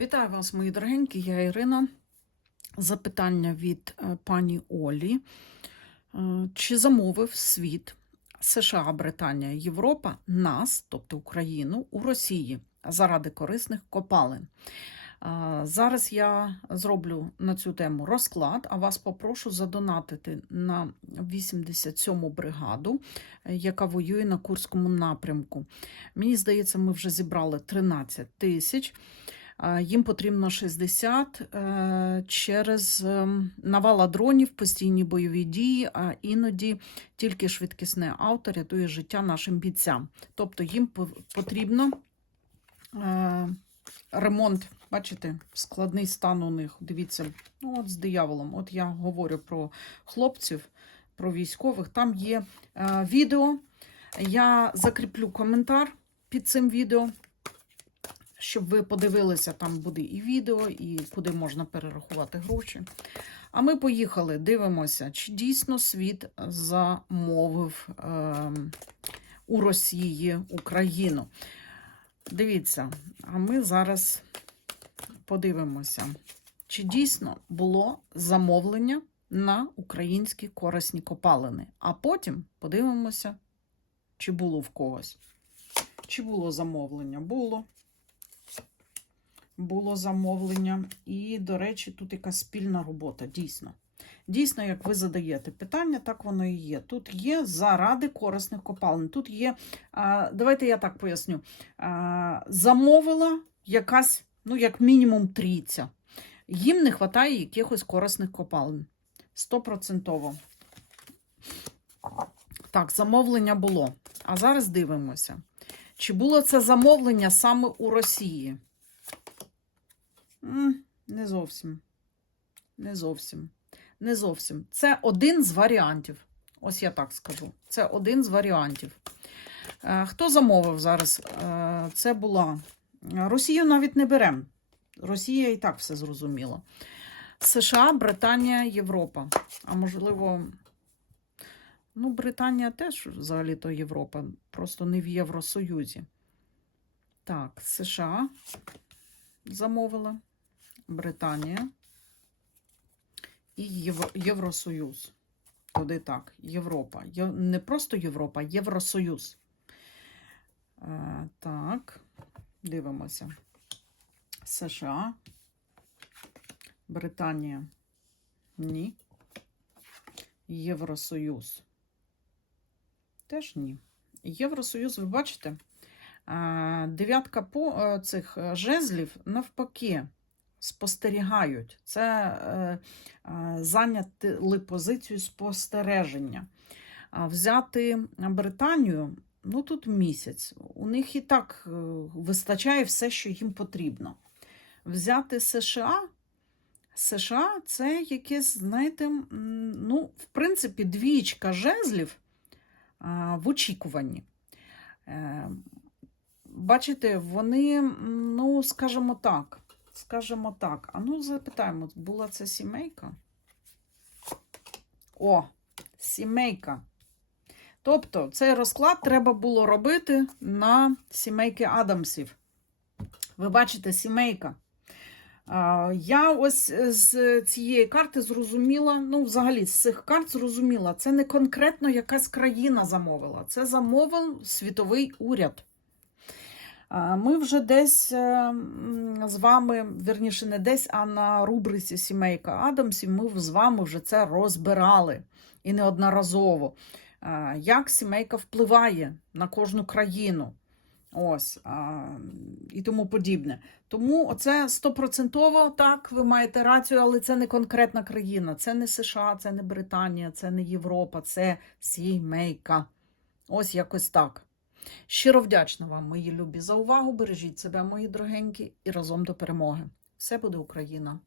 Вітаю вас, мої дорогенькі, я Ірина. Запитання від е, пані Олі. Е, Чи замовив світ США, Британія, Європа нас, тобто Україну, у Росії заради корисних копалин? Е, Зараз я зроблю на цю тему розклад, а вас попрошу задонатити на 87-му бригаду, яка воює на Курському напрямку. Мені здається, ми вже зібрали 13 тисяч. Їм потрібно 60 е, через ем, навала дронів, постійні бойові дії, а іноді тільки швидкісне авто рятує життя нашим бійцям. Тобто їм по- потрібно е, ремонт. Бачите, складний стан у них. Дивіться, ну от з дияволом. От я говорю про хлопців, про військових. Там є е, відео. Я закріплю коментар під цим відео щоб ви подивилися, там буде і відео, і куди можна перерахувати гроші. А ми поїхали, дивимося, чи дійсно світ замовив е, у Росії Україну. Дивіться, а ми зараз подивимося, чи дійсно було замовлення на українські корисні копалини. А потім подивимося, чи було в когось. Чи було замовлення? Було було замовлення. І, до речі, тут якась спільна робота, дійсно. Дійсно, як ви задаєте питання, так воно і є. Тут є заради корисних копалин. Тут є, давайте я так поясню, замовила якась, ну, як мінімум, трійця. Їм не вистачає якихось корисних копалин. Стопроцентово. Так, замовлення було. А зараз дивимося. Чи було це замовлення саме у Росії? Не зовсім. Не зовсім. Не зовсім. Це один з варіантів. Ось я так скажу. Це один з варіантів. Е, Хто замовив зараз? Е, Це була. Росію навіть не беремо. Росія і так все зрозуміла. США, Британія, Європа. А можливо, ну, Британія теж взагалі-то Європа, просто не в Євросоюзі. Так, США замовила, Британія і Євро- Євросоюз. Туди так, Європа. Не просто Європа, Євросоюз. Е, так, дивимося. США, Британія. Ні. Євросоюз. Теж ні. Євросоюз, ви бачите? Дев'ятка по е, цих е, жезлів навпаки спостерігають. Це е, е, зайняли позицію спостереження. А взяти Британію, ну тут місяць. У них і так е, вистачає все, що їм потрібно. Взяти США. США це якесь, знаєте, ну, в принципі, двічка жезлів в очікуванні. Е, Бачите, вони, ну, скажімо так, скажімо так. А ну, запитаємо, була це сімейка? О, сімейка. Тобто, цей розклад треба було робити на сімейки Адамсів. Ви бачите, сімейка. Я ось з цієї карти зрозуміла, ну, взагалі, з цих карт зрозуміла, це не конкретно якась країна замовила, це замовив світовий уряд. Ми вже десь е, з вами, вірніше, не десь, а на рубриці Сімейка Адамсів, ми з вами вже це розбирали і неодноразово. Як сімейка впливає на кожну країну. Ось і тому подібне. Тому оце стопроцентово так, ви маєте рацію, але це не конкретна країна. Це не США, це не Британія, це не Європа, це сімейка. Ось якось так. Щиро вдячна вам, мої любі, за увагу. Бережіть себе, мої дорогенькі, і разом до перемоги. Все буде Україна!